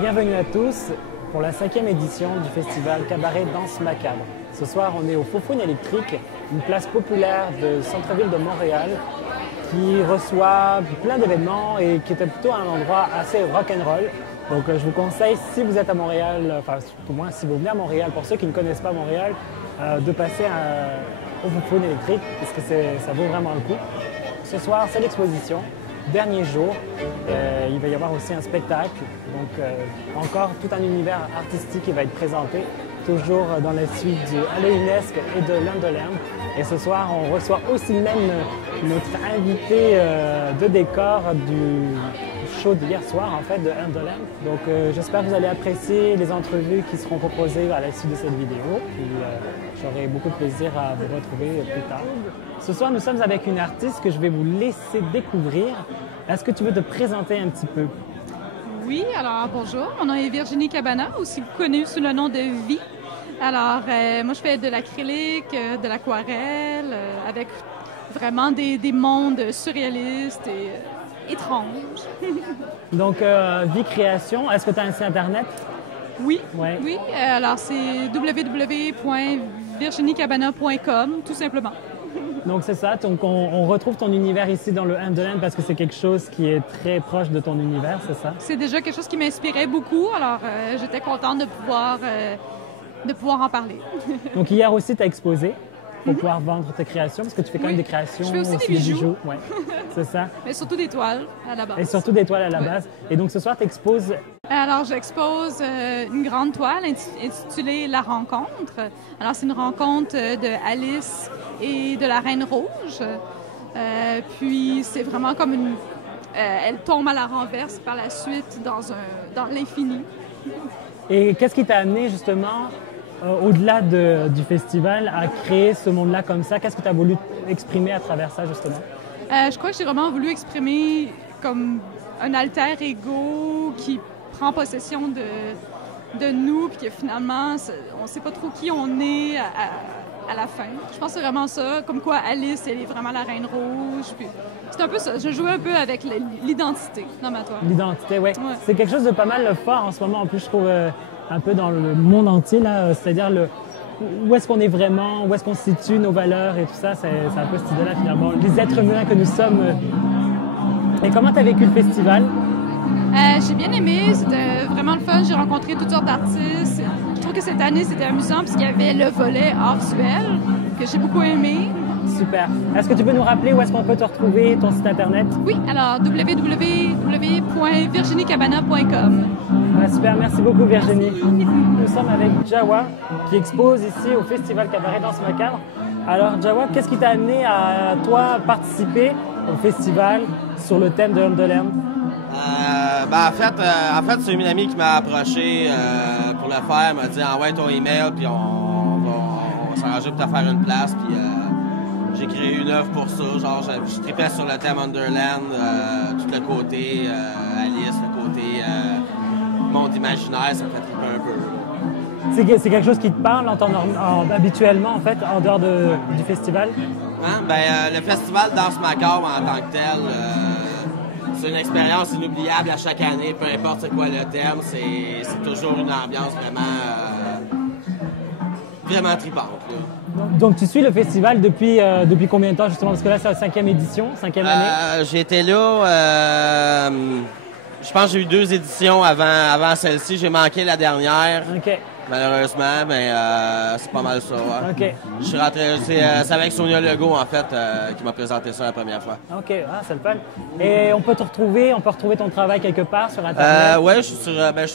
Bienvenue à tous pour la 5e édition du festival Cabaret Danse Macabre. Ce soir, on est au Faux-Faune électrique, une place populaire de centre-ville de Montréal qui reçoit plein d'événements et qui était plutôt un endroit assez rock'n'roll. Donc je vous conseille, si vous êtes à Montréal, enfin au moins si vous venez à Montréal, pour ceux qui ne connaissent pas Montréal, de passer au Faux-Faune électrique parce que ça vaut vraiment le coup. Ce soir, c'est l'exposition. Dernier jour, il va y avoir aussi un spectacle, donc encore tout un univers artistique qui va être présenté, toujours dans la suite du Halloweenesque et de l'Underland. Et ce soir, on reçoit aussi même notre invité de décor du show d'hier soir, en fait, de Underland. Donc j'espère que vous allez apprécier les entrevues qui seront proposées à la suite de cette vidéo. Et j'aurai beaucoup de plaisir à vous retrouver plus tard. Ce soir, nous sommes avec une artiste que je vais vous laisser découvrir. Est-ce que tu veux te présenter un petit peu? Oui, alors bonjour, mon nom est Virginie Cabana, aussi connue sous le nom de Vi. Alors, moi je fais de l'acrylique, de l'aquarelle, avec vraiment des mondes surréalistes et étranges. Donc, Vi Création, est-ce que tu as un site internet? Oui, ouais. Oui. Alors c'est www.virginiecabana.com, tout simplement. Donc c'est ça, donc on retrouve ton univers ici dans le Underland parce que c'est quelque chose qui est très proche de ton univers, c'est ça? C'est déjà quelque chose qui m'inspirait beaucoup, alors j'étais contente de pouvoir en parler. Donc hier aussi, tu as exposé pour pouvoir vendre tes créations, parce que tu fais quand même des créations. Je fais aussi des bijoux. Ouais, c'est ça. Mais surtout des toiles à la base. Et surtout des toiles à la base. Et donc ce soir, tu exposes... Alors, j'expose une grande toile intitulée La Rencontre. Alors, c'est une rencontre de Alice et de la Reine Rouge. Puis, c'est vraiment comme une... elle tombe à la renverse par la suite dans l'infini. Et qu'est-ce qui t'a amené justement, au-delà du festival, à créer ce monde-là comme ça? Qu'est-ce que tu as voulu exprimer à travers ça, justement? Je crois que j'ai vraiment voulu exprimer comme un alter ego qui prend possession de nous, puis que finalement, on ne sait pas trop qui on est à la fin. Je pense que c'est vraiment ça, comme quoi Alice, elle est vraiment la Reine Rouge. C'est un peu ça, je jouais un peu avec l'identité dans ma toile. L'identité, oui. Ouais. C'est quelque chose de pas mal fort en ce moment, en plus, je trouve, un peu dans le monde entier, là, c'est-à-dire où est-ce qu'on est vraiment, où est-ce qu'on se situe, nos valeurs et tout ça, c'est un peu cette idée-là, finalement. Les êtres humains que nous sommes. Et comment tu as vécu le festival? J'ai bien aimé, c'était vraiment le fun. J'ai rencontré toutes sortes d'artistes. Je trouve que cette année, c'était amusant parce qu'il y avait le volet art visuel que j'ai beaucoup aimé. Super. Est-ce que tu peux nous rappeler où est-ce qu'on peut te retrouver, ton site internet? Oui, alors www.virginiecabana.com. Super, merci beaucoup Virginie. Nous sommes avec Jawa qui expose ici au Festival Cabaret Danse Macabre. Alors Jawa, qu'est-ce qui t'a amené à toi participer au festival sur le thème de Underland? En fait, c'est une amie qui m'a approché pour le faire. Elle m'a dit envoie ton email puis on va s'arranger pour te faire une place. Puis j'ai créé une œuvre pour ça. Genre, je tripais sur le thème Underland, tout le côté Alice, le côté monde imaginaire, ça me fait triper un peu. C'est quelque chose qui te parle habituellement, en fait, en dehors du festival? Hein? Le festival Danse Macabre en tant que tel, c'est une expérience inoubliable à chaque année, peu importe c'est quoi le thème, c'est toujours une ambiance vraiment tripante. Là. Donc tu suis le festival depuis combien de temps justement? Parce que là c'est la 5e édition, 5e année. J'ai été là, je pense que j'ai eu 2 éditions avant celle-ci, j'ai manqué la dernière. OK. Malheureusement, mais c'est pas mal ça. Ouais. OK. Je suis rentré, c'est avec Sonia Legault, en fait, qui m'a présenté ça la première fois. OK, c'est le fun. Et on peut retrouver ton travail quelque part sur Internet? Oui, je suis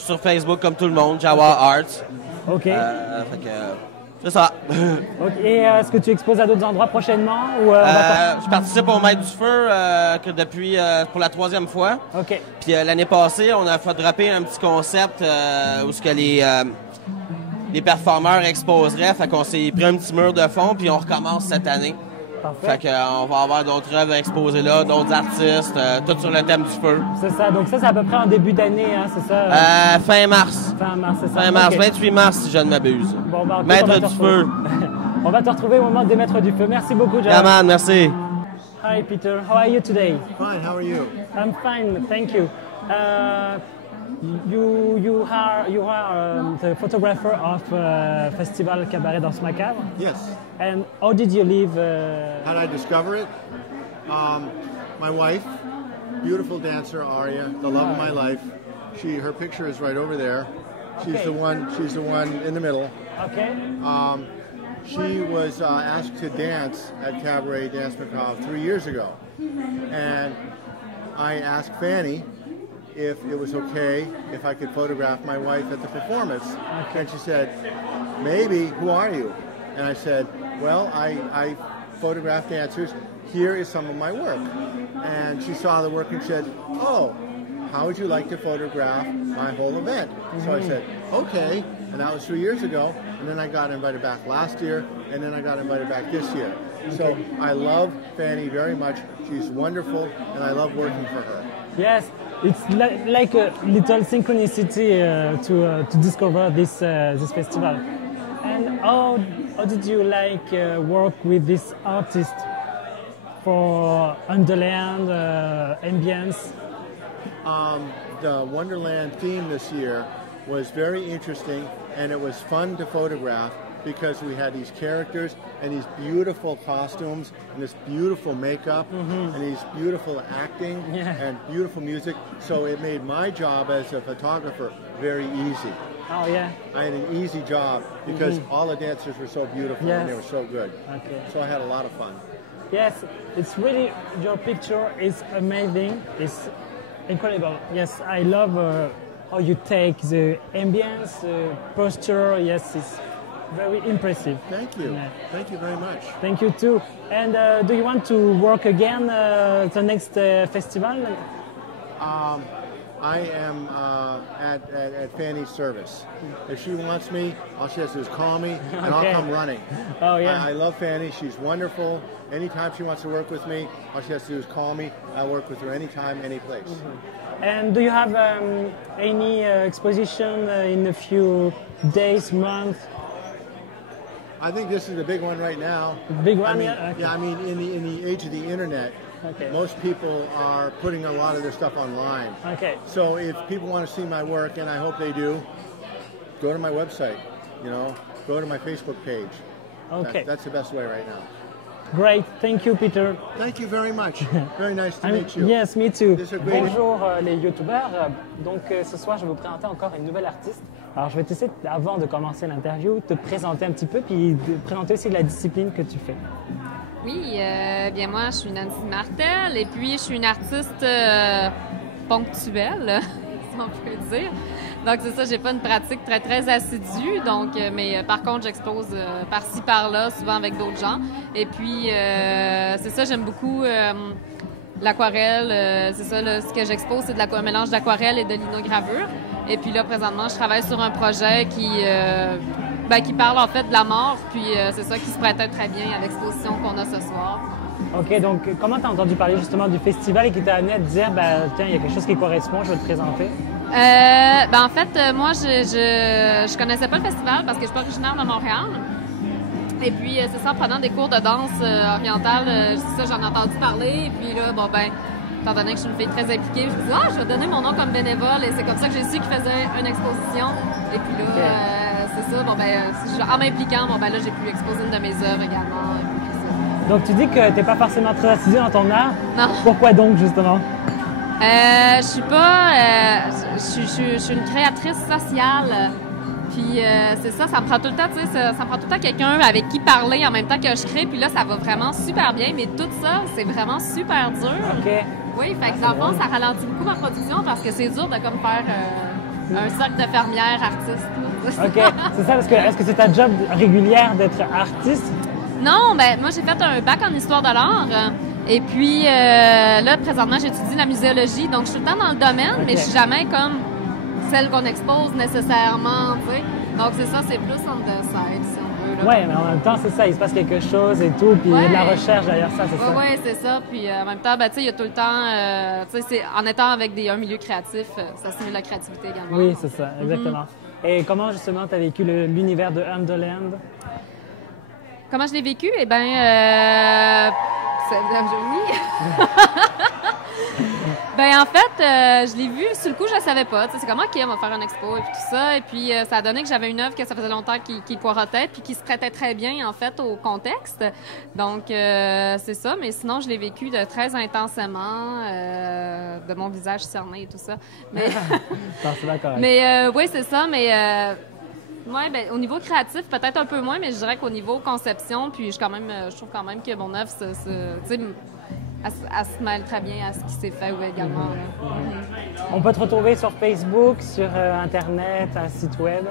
sur Facebook comme tout le monde, Jawa Arts. OK. Fait que, c'est ça. OK. Et est-ce que tu exposes à d'autres endroits prochainement? Ou, je participe au Maître du Feu depuis pour la 3e fois. OK. Puis l'année passée, on a fait dropper un petit concept où ce que les performeurs exposeraient. Fait qu'on s'est pris un petit mur de fond, puis on recommence cette année. Parfait. Fait qu'on va avoir d'autres œuvres exposées là, d'autres artistes, tout sur le thème du feu. C'est ça. Donc ça, c'est à peu près en début d'année, hein, c'est ça? Fin mars. Fin mars, c'est ça. Fin mars, OK. 28 mars, si je ne m'abuse. Bon, okay, Maître du feu. On va te retrouver au moment des Maîtres du feu. Merci beaucoup, John. Yeah, man, merci. Hi, Peter. How are you today? Fine, how are you? I'm fine, thank you. you are the photographer of Festival Cabaret Danse Macabre. Yes. And how did you live? How did I discover it? My wife, beautiful dancer Aria, the love of my life. Her picture is right over there. She's Okay. the one. She's the one in the middle. Okay. She was asked to dance at Cabaret Danse Macabre 3 years ago, and I asked Fanny if it was okay if I could photograph my wife at the performance. Okay. And she said, maybe, who are you? And I said, well, I photograph dancers. Here is some of my work. And she saw the work and said, oh, how would you like to photograph my whole event? So I said, okay. And that was 3 years ago. And then I got invited back last year. And then I got invited back this year. So I love Fanny very much. She's wonderful. And I love working for her. Yes, it's like a little synchronicity to discover this festival. And how did you like work with this artist for Underland, ambience? The Wonderland theme this year was very interesting, and it was fun to photograph because we had these characters and these beautiful costumes and this beautiful makeup and these beautiful acting and beautiful music. So it made my job as a photographer very easy. Oh yeah. I had an easy job because all the dancers were so beautiful and they were so good. Okay. So I had a lot of fun. Yes, it's really, your picture is amazing. It's incredible. Yes, I love how you take the ambience, posture. Yes, it's very impressive. Thank you. Yeah. Thank you very much. Thank you too. And do you want to work again the next festival? I am at Fanny's service. If she wants me, all she has to do is call me, and Okay. I'll come running. Oh yeah. I love Fanny. She's wonderful. Anytime she wants to work with me, all she has to do is call me. I'll work with her anytime, any place. And do you have any exposition in a few days, months? I think this is the big one right now. Big one, I mean, yeah? Okay. Yeah, I mean, in the age of the internet, Okay. most people are putting a lot of their stuff online. Okay. So if people want to see my work, and I hope they do, go to my website. Go to my Facebook page. Okay. That's the best way right now. Great. Thank you, Peter. Thank you very much. Very nice to meet you. Yes, me too. This is a great- Bonjour les youtubeurs. Donc ce soir, je vais vous présenter encore une nouvelle artiste. Alors je vais t'essayer, avant de commencer l'interview, te présenter un petit peu puis de présenter aussi la discipline que tu fais. Oui, bien moi, je suis Nancy Martel et puis je suis une artiste ponctuelle, si on peut dire. Donc c'est ça, j'ai pas une pratique très assidue, donc mais par contre j'expose par-ci par-là, souvent avec d'autres gens. Et puis c'est ça, j'aime beaucoup l'aquarelle. C'est ça, là, ce que j'expose, c'est un mélange d'aquarelle et de linogravure. Et puis là présentement, je travaille sur un projet qui parle en fait de la mort, puis c'est ça qui se prêtait très bien à l'exposition qu'on a ce soir. OK, donc comment tu as entendu parler justement du festival et qui t'a amené à te dire, tiens, il y a quelque chose qui correspond, je vais te présenter? En fait, moi, je connaissais pas le festival parce que je suis pas originaire de Montréal. Et puis, c'est ça, en prenant des cours de danse orientale, c'est ça, j'en ai entendu parler. Et puis là, étant donné que je suis une fille très impliquée, je me suis dit, je vais donner mon nom comme bénévole. Et c'est comme ça que j'ai su qu'ils faisaient une exposition. Et puis là, c'est ça, en m'impliquant, là, j'ai pu exposer une de mes œuvres également. Et puis, ça. Donc tu dis que tu n'es pas forcément très assidue dans ton art. Non. Pourquoi donc, justement? Je suis pas... je suis une créatrice sociale. Puis c'est ça, ça me prend tout le temps, tu sais, ça me prend tout le temps quelqu'un avec qui parler en même temps que je crée. Puis là, ça va vraiment super bien. Mais tout ça, c'est vraiment super dur. OK. Oui, fait que dans le fond, ça ralentit beaucoup ma production parce que c'est dur de comme faire un cercle de fermières artistes. OK, c'est ça, parce que est-ce que c'est ta job régulière d'être artiste? Non, moi j'ai fait un bac en histoire de l'art. Et puis là, présentement, j'étudie la muséologie. Donc, je suis tout le temps dans le domaine, mais je suis jamais comme celle qu'on expose nécessairement, tu sais. Donc, c'est ça, c'est plus on the side, si on veut. Oui, mais en même temps, c'est ça, il se passe quelque chose et tout, puis il y a de la recherche derrière ça, c'est ça? Oui, c'est ça. Puis en même temps, tu sais, il y a tout le temps, tu sais, en étant avec un milieu créatif, ça stimule la créativité également. Oui, c'est ça, exactement. Et comment, justement, tu as vécu l'univers de Underland? Comment je l'ai vécu? Eh bien, oui. Ben en fait, je l'ai vu sur le coup, je ne savais pas. C'est comme, OK, on va faire un expo et puis tout ça. Et puis, ça a donné que j'avais une œuvre que ça faisait longtemps qui poireautait puis qui se prêtait très bien, en fait, au contexte. Donc, c'est ça. Mais sinon, je l'ai vécu de très intensément, de mon visage cerné et tout ça. Mais, mais oui, c'est ça. Mais ouais, ben, au niveau créatif, peut-être un peu moins, mais je dirais qu'au niveau conception, puis je trouve quand même que mon œuvre, elle se mêle très bien à ce qui s'est fait également. On peut te retrouver sur Facebook, sur Internet, un site web?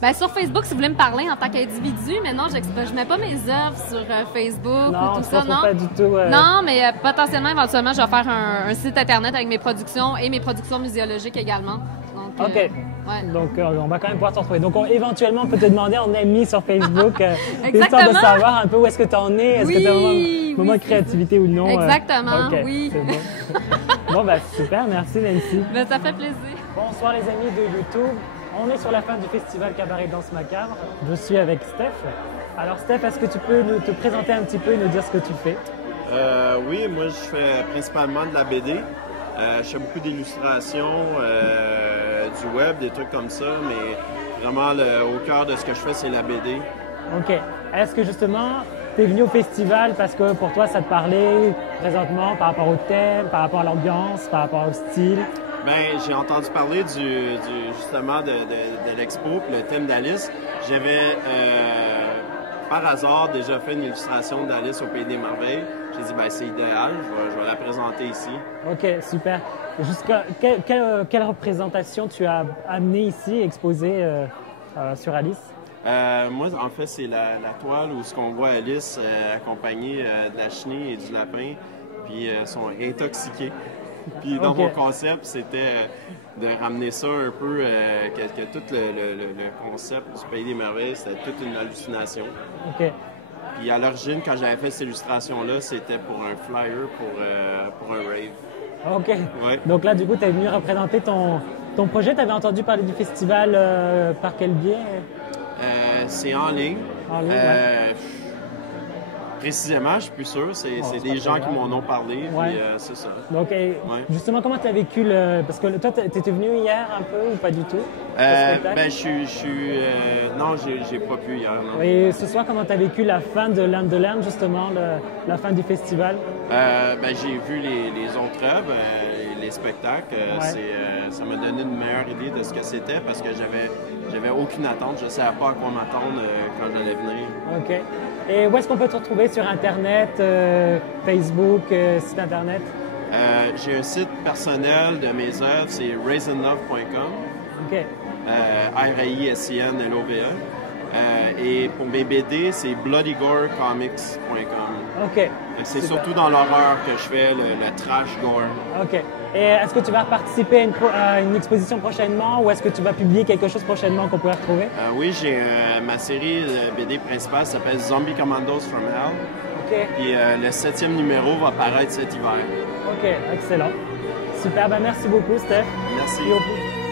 Ben, sur Facebook, si vous voulez me parler en tant qu'individu, mais non, je mets pas mes œuvres sur Facebook ou tout ça, non? Pas du tout. Non, mais potentiellement, éventuellement, je vais faire un site Internet avec mes productions et mes productions muséologiques également. Donc, OK. Ouais. Donc, on va quand même pouvoir t'en trouver. Donc, éventuellement, on peut te demander en ami sur Facebook, histoire de savoir un peu où est-ce que tu en es, est-ce que tu as un moment de créativité ou non. Exactement, okay, oui. C'est bon. Bon, ben, super, merci Nancy. Ben, ça fait plaisir. Bonsoir les amis de YouTube. On est sur la fin du festival Cabaret Danse Macabre. Je suis avec Steph. Alors, Steph, est-ce que tu peux te présenter un petit peu et nous dire ce que tu fais? Oui, moi, je fais principalement de la BD. Je fais beaucoup d'illustrations, du web, des trucs comme ça, mais vraiment au cœur de ce que je fais, c'est la BD. OK. Est-ce que justement, tu es venu au festival parce que pour toi, ça te parlait présentement par rapport au thème, par rapport à l'ambiance, par rapport au style? Bien, j'ai entendu parler justement de l'expo, puis le thème d'Alice. J'avais par hasard déjà fait une illustration d'Alice au Pays des Merveilles. J'ai dit, ben c'est idéal, je vais la présenter ici. OK, super. Quelle représentation tu as amenée ici, exposée sur Alice? Moi, en fait, c'est la toile où on voit Alice accompagnée de la chenille et du lapin, puis sont intoxiqués. Puis dans mon concept, c'était de ramener ça un peu, que tout le concept du Pays des Merveilles, c'était toute une hallucination. OK. Puis à l'origine, quand j'avais fait cette illustration-là, c'était pour un flyer pour un rave. OK. Ouais. Donc là, du coup, tu es venu représenter ton projet. Tu avais entendu parler du festival par quel biais? C'est en ligne. En ligne, ouais. Précisément, je suis plus sûr. C'est des gens qui m'en ont parlé. Ouais. Puis c'est ça. Donc, justement, comment tu as vécu parce que toi, tu étais venu hier un peu ou pas du tout? Ben, non, j'ai pas pu hier. Non. Et ce soir, comment tu as vécu la fin de l'âme de l'âme, justement, la fin du festival? Ben, j'ai vu les autres œuvres, les spectacles. Ça m'a donné une meilleure idée de ce que c'était parce que j'avais aucune attente. Je ne savais pas à quoi m'attendre quand j'allais venir. OK. Et où est-ce qu'on peut te retrouver sur Internet, Facebook, site Internet? J'ai un site personnel de mes œuvres, c'est raisinlove.com. OK. RAISINLOVE. Et pour mes BD, c'est bloodygorecomics.com. OK. C'est surtout dans l'horreur que je fais le trash gore. OK. Et est-ce que tu vas participer à une exposition prochainement ou est-ce que tu vas publier quelque chose prochainement qu'on pourrait retrouver? Oui, j'ai ma série de BD principale s'appelle Zombie Commandos from Hell. OK. Et le 7e numéro va paraître cet hiver. OK, excellent. Super, ben merci beaucoup, Steph. Merci. Et au plus.